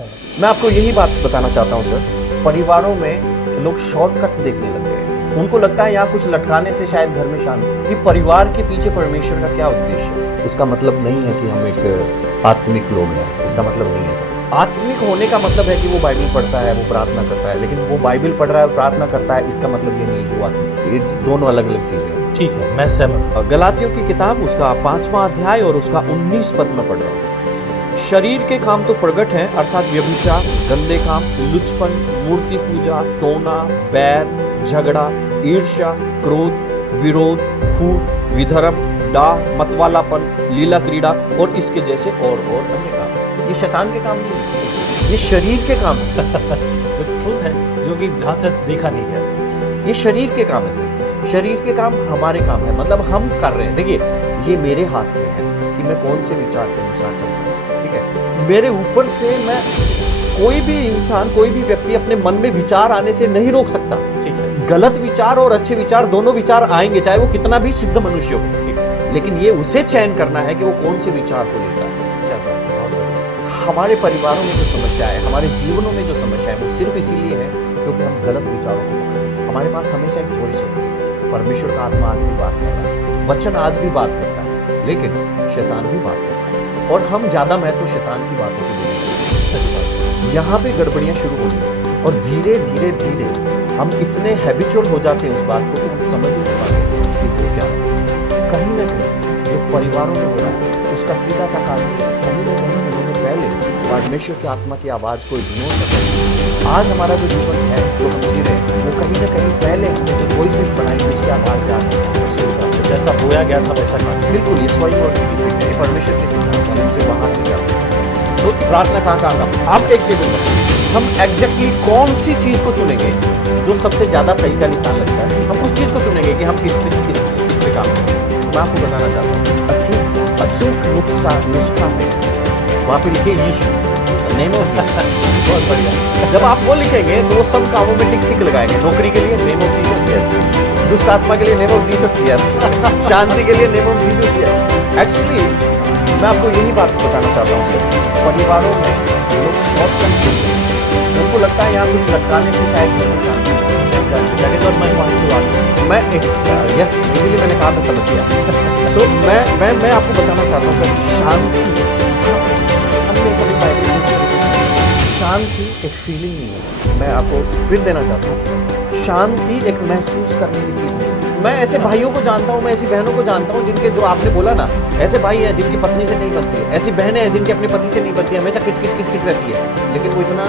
मैं आपको यही बात बताना चाहता हूँ सर, परिवारों में लोग शॉर्टकट देखने लग गए हैं। उनको लगता है यहाँ कुछ लटकाने से शायद घर में शांति, कि परिवार के पीछे परमेश्वर का क्या उद्देश्य है। इसका मतलब नहीं है कि हम एक आत्मिक लोग हैं, इसका मतलब नहीं है सर। आत्मिक होने का मतलब है कि वो बाइबल पढ़ता है, वो प्रार्थना करता है, लेकिन वो बाइबल पढ़ रहा है, प्रार्थना करता है, इसका मतलब ये नहीं है कि वो आत्मिक। ये दोनों अलग अलग चीजें हैं। ठीक है, मैं सहमत हूँ। गलातियों की किताब उसका 5वां अध्याय और उसका 19 पद में पढ़ रहा हूँ। शरीर के काम तो प्रगट हैं, अर्थात व्यभिचार, गंदे काम, लुचपन, मूर्ति पूजा, टोना, बैर, झगड़ा, ईर्ष्या, क्रोध, विरोध, फूट, विधर्म, डाह, मतवालापन, लीला क्रीड़ा और इसके जैसे और अन्य काम। ये शैतान के काम नहीं है, ये शरीर के काम है। जो ट्रूथ है, जो कि ध्यान से देखा नहीं गया, ये शरीर के काम है सर। शरीर के काम हमारे काम है, मतलब हम कर रहे हैं। देखिए, ये मेरे हाथ में है कि मैं कौन से विचार के अनुसार चलता हूँ। ठीक है, मेरे ऊपर से मैं कोई भी इंसान, कोई भी व्यक्ति अपने मन में विचार आने से नहीं रोक सकता। ठीक है, गलत विचार और अच्छे विचार, दोनों विचार आएंगे, चाहे वो कितना भी सिद्ध मनुष्य हो। ठीक है, लेकिन ये उसे चयन करना है कि वो कौन से विचार को लेता है। क्या बात है, बहुत बढ़िया। हमारे परिवारों में जो समस्या है, हमारे जीवनों में जो समस्या है, वो सिर्फ इसीलिए है क्योंकि हम गलत विचारों को पकड़े हैं। हमारे पास हमेशा एक चॉइस होती है सर। परमेश्वर का आत्मा आज भी बात कर रहा है, वचन आज भी बात करता है, लेकिन शैतान भी बात करता है, और हम ज्यादा महत्व शैतान की बातों को देने लगते हैं। यहाँ पे गड़बड़ियां शुरू होती हैं और धीरे धीरे धीरे हम इतने हैबिचुअल हो जाते हैं उस बात को कि हम समझ ही नहीं पाते कि वो क्या है। कहीं ना कहीं जो परिवारों में हो रहा है उसका सीधा सा कारण है, कहीं ना कहीं उन्होंने पहले परमेश्वर की आत्मा की आवाज को इग्नोर कर। आज हमारा जो जीवन है, जो हम जी रहे हैं, वो कहीं ना कहीं पहले हमने जो चॉइसेस बनाई थी उसके आधार पर आज हम जैसा बोया गया था वैसा काम। बिल्कुल ये स्वयं और ये परमेश्वर के सिद्धांत हैं, इनसे बाहर नहीं जा सकते। तो प्रार्थना कहाँ काम। अब एक चीज हम एग्जैक्टली कौन सी चीज को चुनेंगे जो सबसे ज्यादा सही का निशान लगता है, हम उस चीज को चुनेंगे कि हम इस पे काम करें। तो मैं आपको बताना चाहता हूँ, अचूक नुस्खा है इस चीज का। वहाँ पे लिखे यीशु, नेम ऑफ जीसस। बहुत बढ़िया। जब आप वो लिखेंगे तो वो सब कामों में टिक टिक लगाएंगे। नौकरी के लिए नेम ऑफ जीसस, यस। दुष्ट आत्मा के लिए नेम ऑफ जीसस, यस। शांति के लिए name of Jesus, yes. Actually मैं आपको यही बात बताना चाहता हूँ सर, परिवारों में लोग शॉर्टकट लेते हैं। उनको लगता है यहाँ कुछ लटकाने से शायद घर में शांति हो। That is what my point to ask. मैं एक यस, इसीलिए मैंने कहा था, समझ गया। सो मैं आपको बताना चाहता हूँ सर, शांति, हमने कभी बाइबल में इस तरीके से, शांति एक फीलिंग नहीं है। मैं आपको फिर देना चाहता हूँ, शांति एक महसूस करने की चीज़ नहीं है। मैं ऐसे भाइयों को जानता हूँ, मैं ऐसी बहनों को जानता हूँ जिनके, जो आपने बोला ना, ऐसे भाई हैं जिनकी पत्नी से नहीं बनती है, ऐसी बहनें हैं जिनके अपने पति से नहीं बनती है, हमेशा किट किट किट किट रहती है, लेकिन वो इतना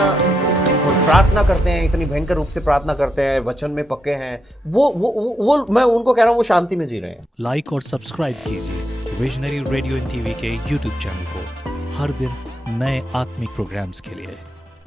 प्रार्थना करते हैं, इतनी भयंकर रूप से प्रार्थना करते हैं, वचन में पक्के हैं। वो मैं उनको कह रहा हूँ, वो शांति में जी रहे हैं। लाइक और सब्सक्राइब कीजिए विजनरी रेडियो एंड टीवी के यूट्यूब चैनल को हर दिन नए आत्मिक प्रोग्राम्स के लिए।